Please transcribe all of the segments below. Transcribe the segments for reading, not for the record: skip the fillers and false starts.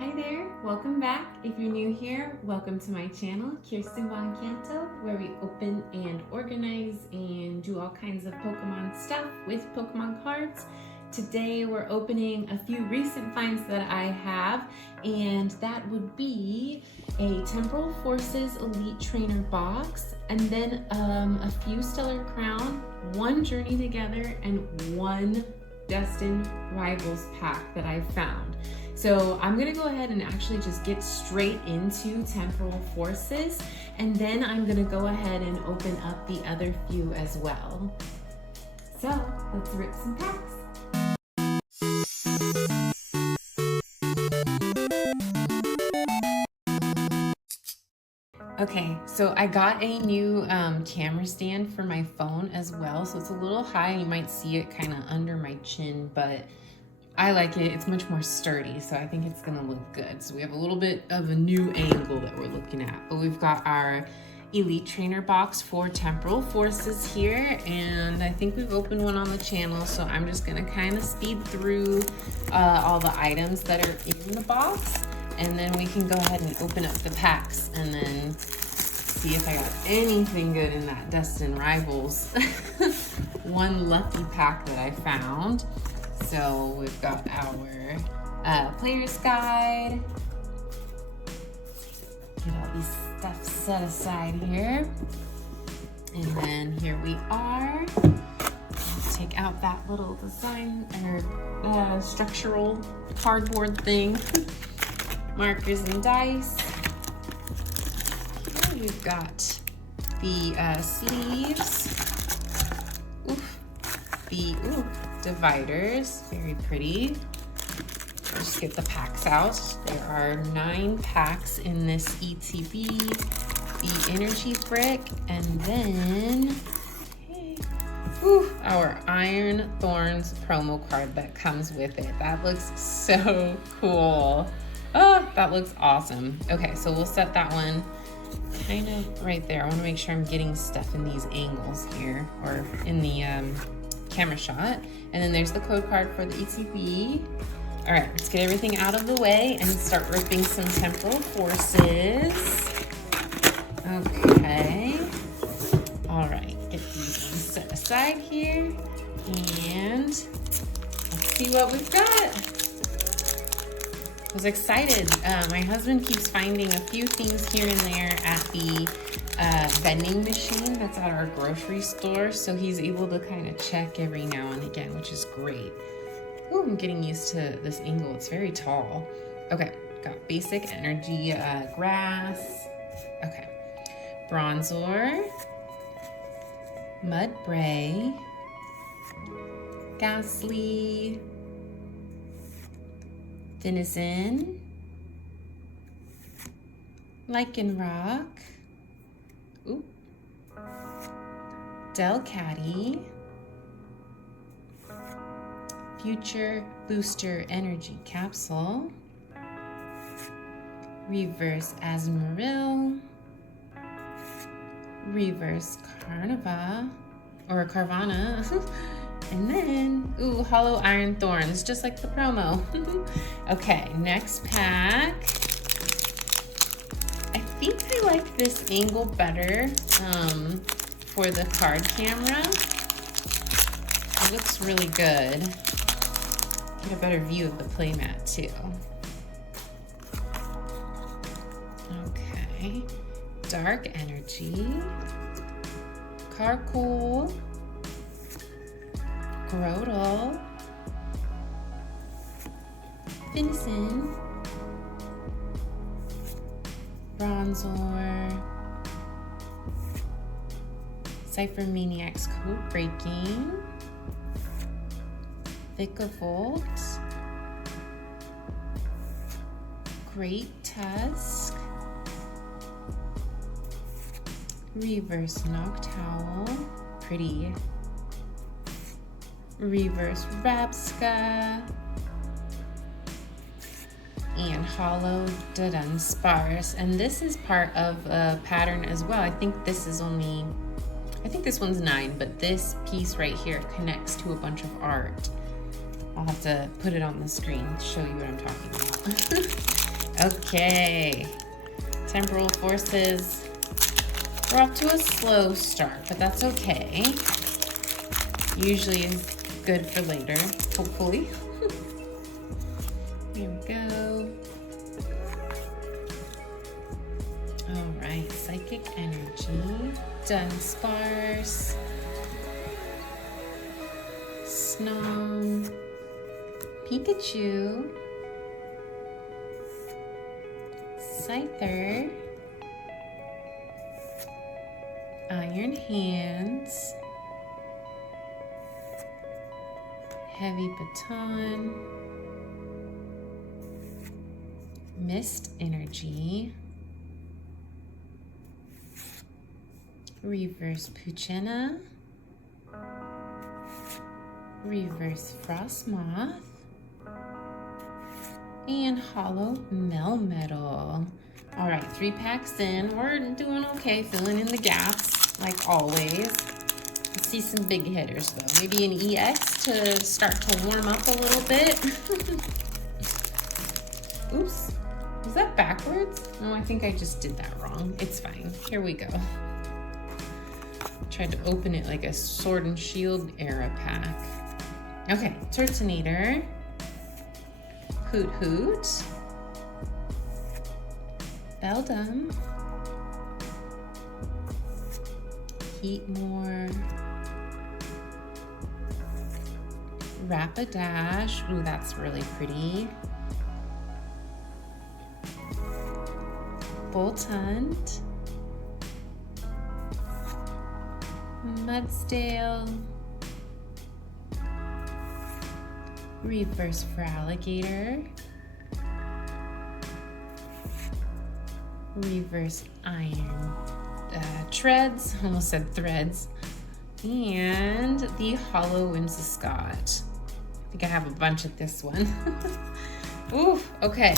Hi there, welcome back. If you're new here, welcome to my channel, Kirsten Von Canto, where we open and organize and do all kinds of Pokemon stuff with Pokemon cards. Today we're opening a few recent finds that I have, and that would be a Temporal Forces Elite Trainer box, and then a few Stellar Crown, one Journey Together, and one Destined Rivals pack that I found. So I'm gonna go ahead and actually just get straight into Temporal Forces, and then I'm gonna go ahead and open up the other few as well. So let's rip some packs. Okay, so I got a new camera stand for my phone as well, so it's a little high. You might see it kind of under my chin, but I like it. It's much more sturdy, so I think it's gonna look good. So we have a little bit of a new angle that we're looking at, but we've got our Elite Trainer box for Temporal Forces here, and I think we've opened one on the channel, so I'm just gonna kind of speed through all the items that are in the box, and then we can go ahead and open up the packs and then see if I got anything good in that Destined Rivals one lucky pack that I found. So we've got our player's guide. Get all these stuff set aside here. And then here we are. Let's take out that little design or structural cardboard thing. Markers and dice. Here we've got the sleeves. The dividers, very pretty. I'll just get the packs out. There are 9 packs in this ETB, the energy brick, and then our Iron Thorns promo card that comes with it. That looks so cool. Oh, that looks awesome. Okay, so we'll set that one kind of right there. I want to make sure I'm getting stuff in these angles here, or in the camera shot. And then there's the code card for the ETB. All right, let's get everything out of the way and start ripping some Temporal Forces. Okay. All right, get these ones set aside here. And let's see what we've got. I was excited. My husband keeps finding a few things here and there at the vending machine that's at our grocery store, so he's able to kind of check every now and again, which is great. Ooh, I'm getting used to this angle. It's very tall. Okay, got basic energy, grass. Okay, Bronzor, Mudbray, Ghastly, Denizen, Lycanroc, Delcatty, Future Booster Energy Capsule, Reverse Azumarill, Reverse Carnivana, and then, Hollow Iron Thorns, just like the promo. Okay, next pack. I think I like this angle better for the card camera. It looks really good. Get a better view of the playmat too. Okay, Dark Energy, Carcool, Grodel, Venison, Bronzor, Cypher Maniac's Code Breaking, Vikavolt, Great Tusk, Reverse Noctowl, pretty, Reverse Rabsca, and Hollow Dudunsparce. And this is part of a pattern as well. I think this one's 9, but this piece right here connects to a bunch of art. I'll have to put it on the screen to show you what I'm talking about. Okay. Temporal forces. We're off to a slow start, but that's okay. Usually is good for later, hopefully. Here we go. All right, psychic energy, Dunsparce, Snom, Pikachu, Scyther, Iron Hands, Heavy Baton, Mist Energy, Reverse Puchena, Reverse Frostmoth, and Hollow Melmetal. All right, 3 packs in. We're doing okay, filling in the gaps like always. Let's see some big hitters though. Maybe an EX to start to warm up a little bit. Oops, was that backwards? No, I think I just did that wrong. It's fine, here we go. Tried to open it like a Sword and Shield era pack. Okay, Turtonator, Hoot Hoot, Beldum, Heatmore, Rapidash, ooh, that's really pretty, Boltund, Mudsdale, Reverse Feraligatr, Reverse Iron Treads, almost said Threads, and the Hollow Whimsicott. I think I have a bunch of this one. Ooh, okay.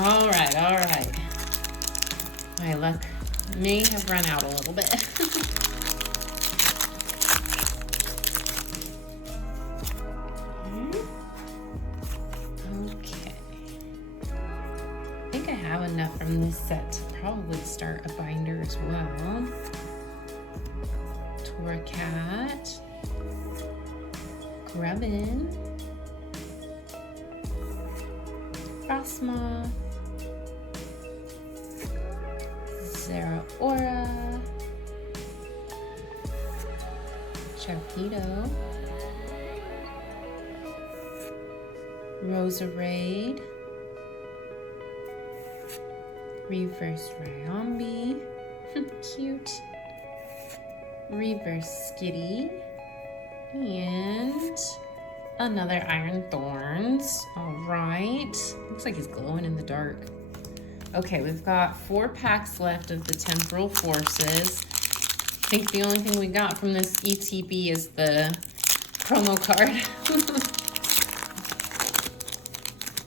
All right, all right. My luck may have run out a little bit. Enough from this set to probably start a binder as well. Torracat, Grubbin, Frostmoth, Zeraora, Sharpedo, Roserade, Reverse Ryombi, cute, Reverse Skitty, and another Iron Thorns. All right, looks like he's glowing in the dark. Okay, we've got 4 packs left of the Temporal Forces. I think the only thing we got from this ETB is the promo card.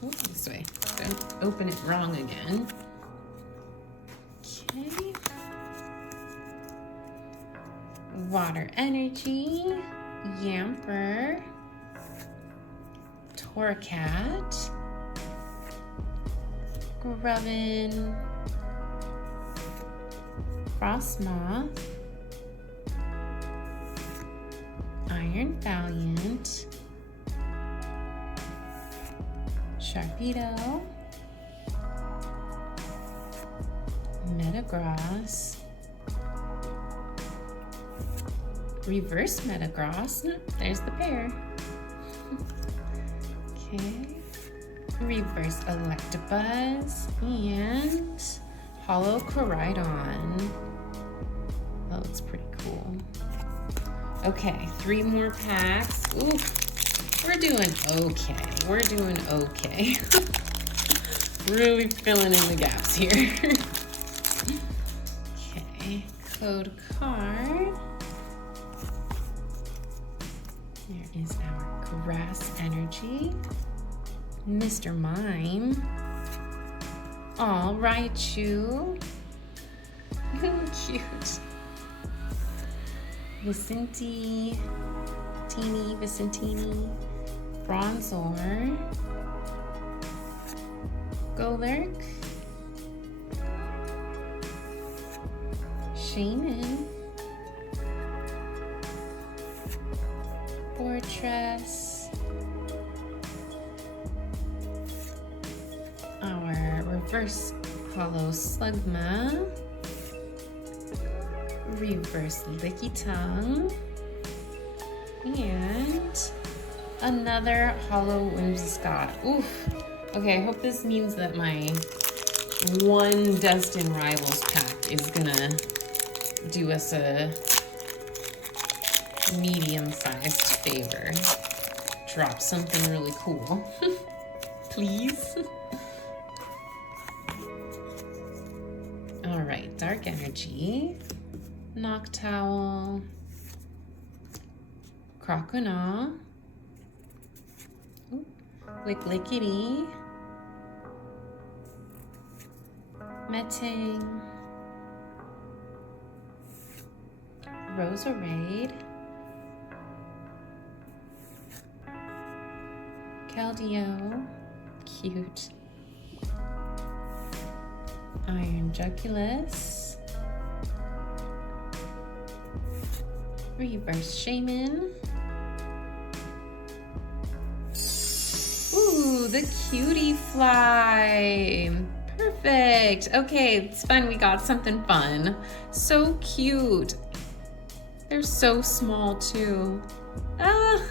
Ooh, this way, don't open it wrong again. Okay. Water Energy, Yamper, Torracat, Grubbin, Frostmoth, Iron Valiant, Sharpedo, Metagross, Reverse Metagross, there's the pair. Okay, Reverse Electabuzz and Hollow Koraidon. That looks pretty cool. Okay, 3 more packs. Ooh, we're doing okay. We're doing okay. Really filling in the gaps here. Okay, code card. There is our Grass Energy, Mr. Mime, all Raichu, cute, Vicentini, Vicentini, Bronzor, Golurk, Shaman, Fortress, our reverse hollow Slugma, reverse Licky Tongue, and another hollow Whimsicott. Oof. Okay, I hope this means that my one Destined Rivals pack is gonna do us a medium-sized favor. Drop something really cool. Please. All right, Dark Energy, Noctowl, Croconaw, Licklickety, Metang, Roserade, Keldeo, cute, Iron Jugulis, reverse Shaman, ooh, the cutie fly. Perfect. Okay, it's fun. We got something fun. So cute. They're so small too. Ah.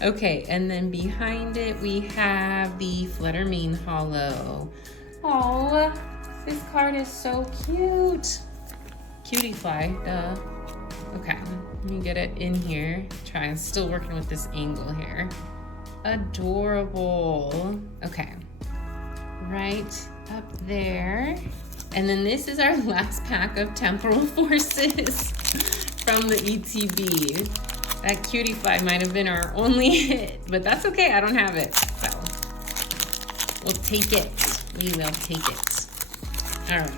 Okay, and then behind it we have the Fluttermane Hollow. Oh, this card is so cute. Cutie fly, duh. Okay, let me get it in here. I'm still working with this angle here. Adorable. Okay, right up there. And then this is our last pack of Temporal Forces from the ETB. That cutie fly might have been our only hit, but that's okay, I don't have it. So we'll take it. We will take it. All right.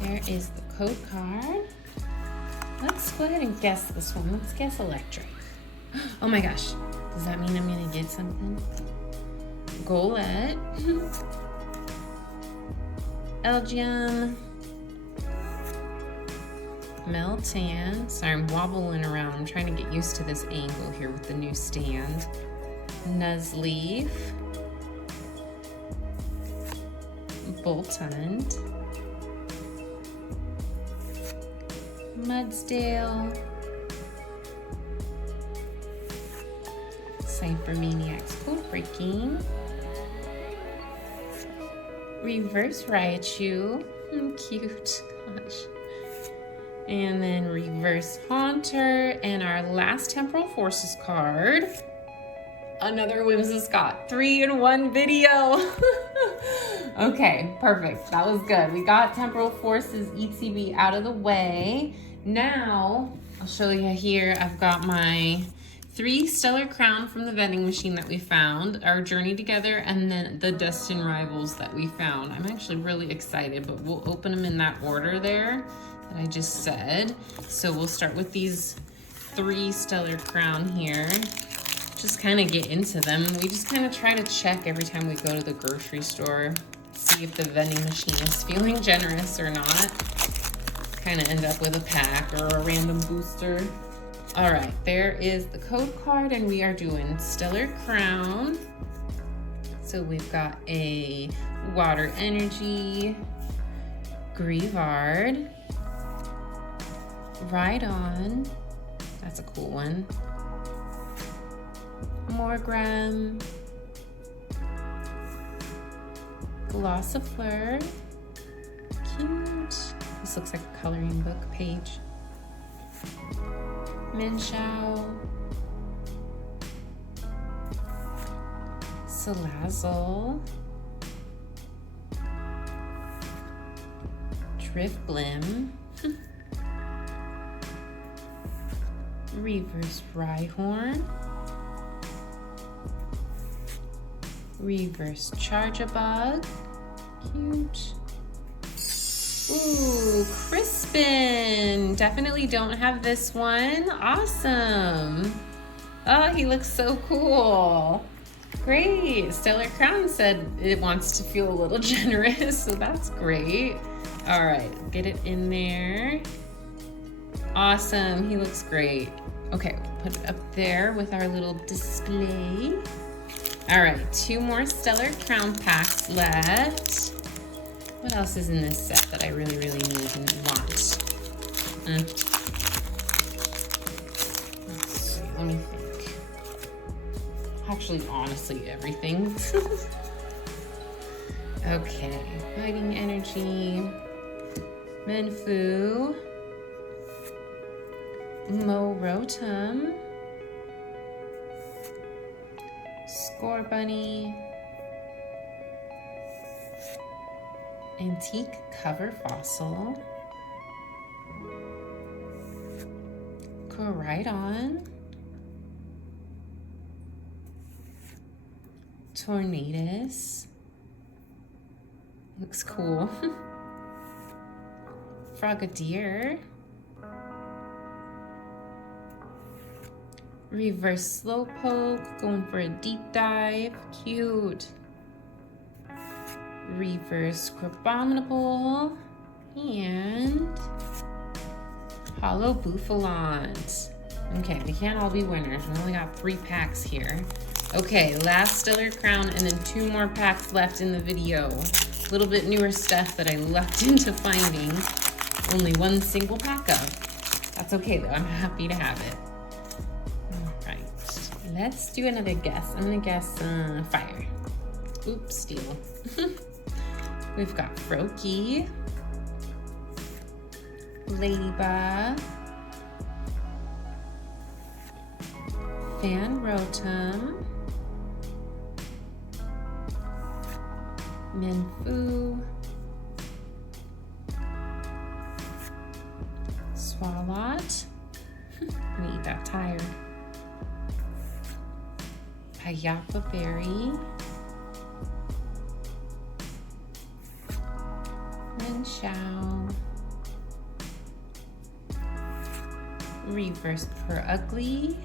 There is the code card. Let's go ahead and guess this one. Let's guess electric. Oh my gosh. Does that mean I'm gonna get something? Golett. Elgium. Meltan. Sorry, I'm wobbling around. I'm trying to get used to this angle here with the new stand. Nuzleaf. Boltund. Mudsdale. Cyphermaniac's Code Breaking. Reverse Raichu. Cute. Gosh. And then Reverse Haunter. And our last Temporal Forces card. Another Whimsicott. 3-in-1 video. Okay, perfect. That was good. We got Temporal Forces ETB out of the way. Now, I'll show you here. I've got my 3 Stellar Crown from the vending machine that we found, our Journey Together, and then the Destined Rivals that we found. I'm actually really excited, but we'll open them in that order there that I just said. So we'll start with these 3 Stellar Crown here. Just kind of get into them. We just kind of try to check every time we go to the grocery store, see if the vending machine is feeling generous or not. Kind of end up with a pack or a random booster. All right, there is the code card, and we are doing Stellar Crown. So we've got a Water Energy, Grievard, Rhydon, that's a cool one, Morgrem, Glossifleur, cute. This looks like a coloring book page. Minshao, Salazzle, Drifblim, Reverse Rhyhorn, Reverse Charjabug, cute. Ooh, Crispin. Definitely don't have this one. Awesome. Oh, he looks so cool. Great. Stellar Crown said it wants to feel a little generous, so that's great. All right, get it in there. Awesome, he looks great. Okay, put it up there with our little display. All right, 2 more Stellar Crown packs left. What else is in this set that I really need and want? Let's see, let me think. Actually, honestly, everything. Okay, Fighting Energy, Menfu, Morotum, Score Bunny, Antique Cover Fossil, Koraidon, Tornadus, looks cool, Frogadier, Reverse Slowpoke, going for a deep dive, cute. Reverse Crabominable, and Hollow Bouffalont. Okay, we can't all be winners. We only got 3 packs here. Okay, last Stellar Crown and then 2 more packs left in the video. A little bit newer stuff that I lucked into finding. Only 1 single pack of. That's okay though, I'm happy to have it. All right, let's do another guess. I'm gonna guess fire. Oops, steel. We've got Froakie, Ladybug, Fanrotum, Minfu, Swalot. I'm gonna eat that tire. Payapa Berry. Shao, Reverse Purugly,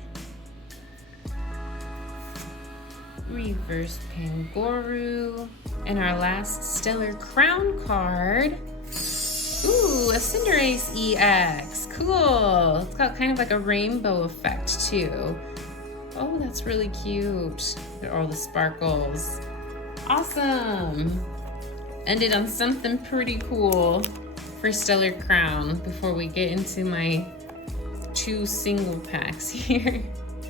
Reverse Pangoru, and our last Stellar Crown card. Ooh, a Cinderace EX. Cool. It's got kind of like a rainbow effect too. Oh, that's really cute. There are all the sparkles. Awesome. Ended on something pretty cool for Stellar Crown before we get into my 2 single packs here.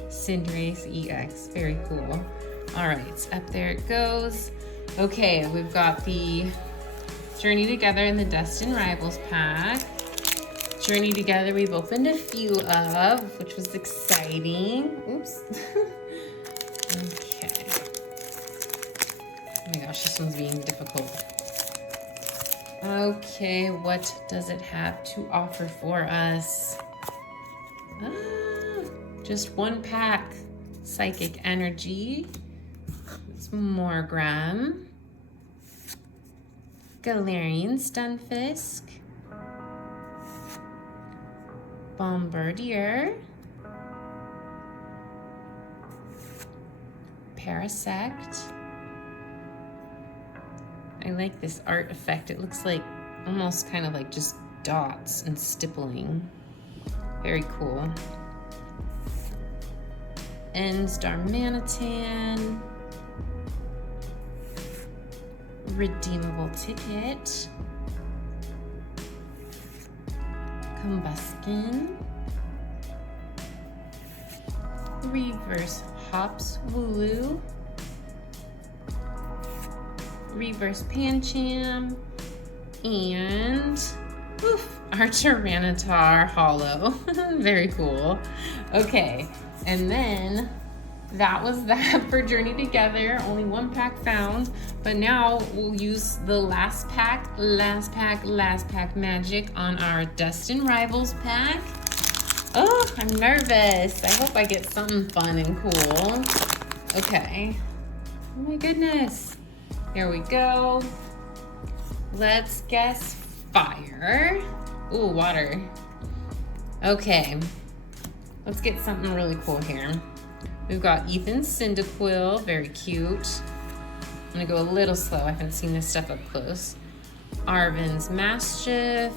Cinderace EX, very cool. All right, up there it goes. Okay, we've got the Journey Together in the Destined Rivals pack. Journey Together we've opened a few of, which was exciting. Oops. Okay. Oh my gosh, this one's being difficult. Okay, what does it have to offer for us? Just 1 pack. Psychic Energy. It's Morgrem. Galarian Stunfisk. Bombardier. Parasect. I like this art effect. It looks like almost kind of like just dots and stippling. Very cool. Darmanitan. Redeemable Ticket. Combuskin. Reverse Hops Wooloo. Reverse Pancham, and our Tyranitar Hollow. Very cool. Okay, and then that was that for Journey Together. Only 1 pack found, but now we'll use the last pack magic on our Destined Rivals pack. Oh, I'm nervous. I hope I get something fun and cool. Okay. Oh my goodness. Here we go. Let's guess fire. Ooh, water. Okay. Let's get something really cool here. We've got Ethan's Cyndaquil, very cute. I'm gonna go a little slow. I haven't seen this stuff up close. Arvin's Mastiff.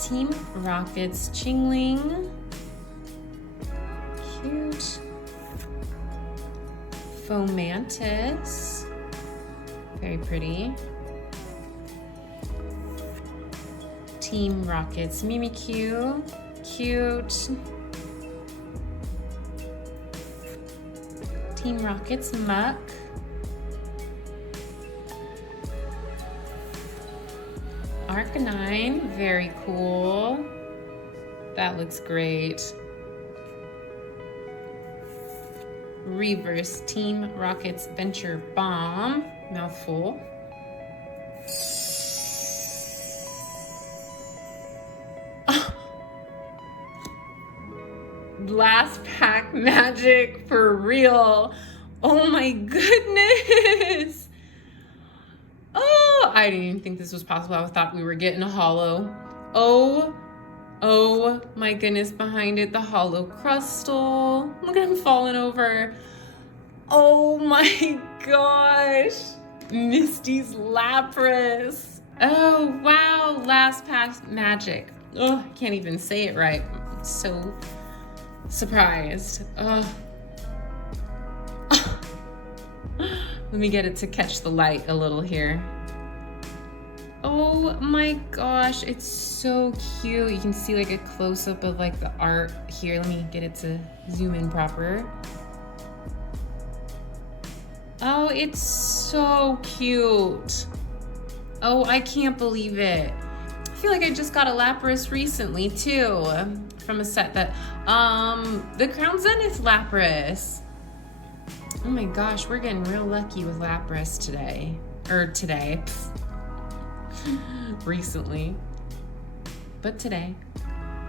Team Rocket's Chingling. Cute. Fomantis. Very pretty. Team Rocket's Mimikyu. Cute. Team Rocket's Muck. Arcanine, very cool. That looks great. Reverse Team Rocket's Venture Bomb. Mouthful. Last pack magic for real. Oh my goodness. Oh, I didn't even think this was possible. I thought we were getting a holo. Oh my goodness, behind it, the holo crystal. Look at him falling over. Oh my gosh. Misty's Lapras. Oh wow, last pack magic. Oh, I can't even say it right. I'm so surprised. Let me get it to catch the light a little here. Oh my gosh, it's so cute. You can see like a close-up of like the art here. Let me get it to zoom in proper. Oh, it's so cute. Oh, I can't believe it. I feel like I just got a Lapras recently too, from a set that, the Crown Zenith Lapras. Oh my gosh, we're getting real lucky with Lapras today. Recently. But today.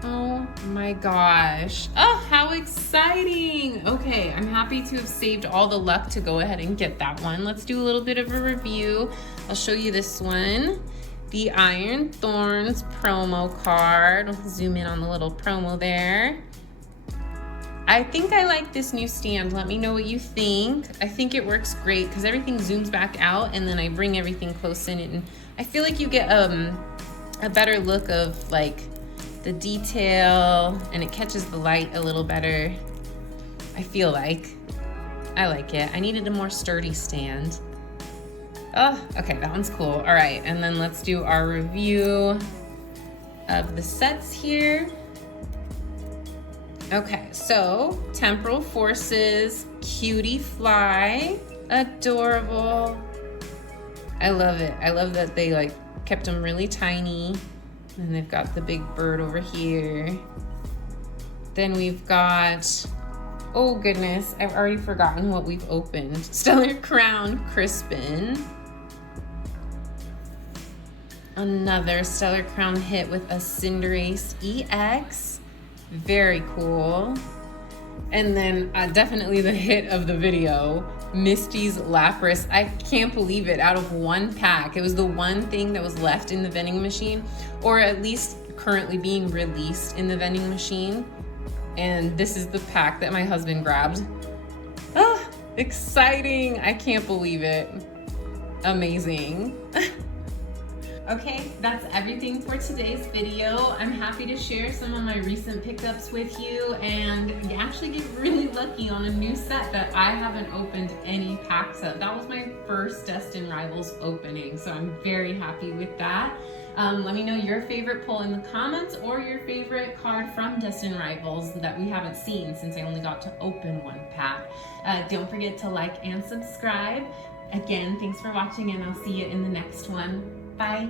Oh my gosh. Oh, how exciting. Okay, I'm happy to have saved all the luck to go ahead and get that one. Let's do a little bit of a review. I'll show you this one. The Iron Thorns promo card. I'll zoom in on the little promo there. I think I like this new stand. Let me know what you think. I think it works great because everything zooms back out and then I bring everything close in and I feel like you get a better look of like the detail and it catches the light a little better. I feel like. I like it. I needed a more sturdy stand. Oh, okay, that one's cool. All right, and then let's do our review of the sets here. Okay, so Temporal Forces, Cutie Fly, adorable. I love it. I love that they like kept them really tiny. And they've got the big bird over here. Then we've got, oh goodness, I've already forgotten what we've opened. Stellar Crown Crispin. Another Stellar Crown hit with a Cinderace EX. Very cool. And then definitely the hit of the video, Misty's Lapras. I can't believe it. Out of one pack, it was the one thing that was left in the vending machine, or at least currently being released in the vending machine. And this is the pack that my husband grabbed. Ah, exciting. I can't believe it. Amazing. Okay, that's everything for today's video. I'm happy to share some of my recent pickups with you and you actually get really lucky on a new set that I haven't opened any packs of. That was my first Destined Rivals opening, so I'm very happy with that. Let me know your favorite pull in the comments or your favorite card from Destined Rivals that we haven't seen since I only got to open one pack. Don't forget to like and subscribe. Again, thanks for watching and I'll see you in the next one. Bye.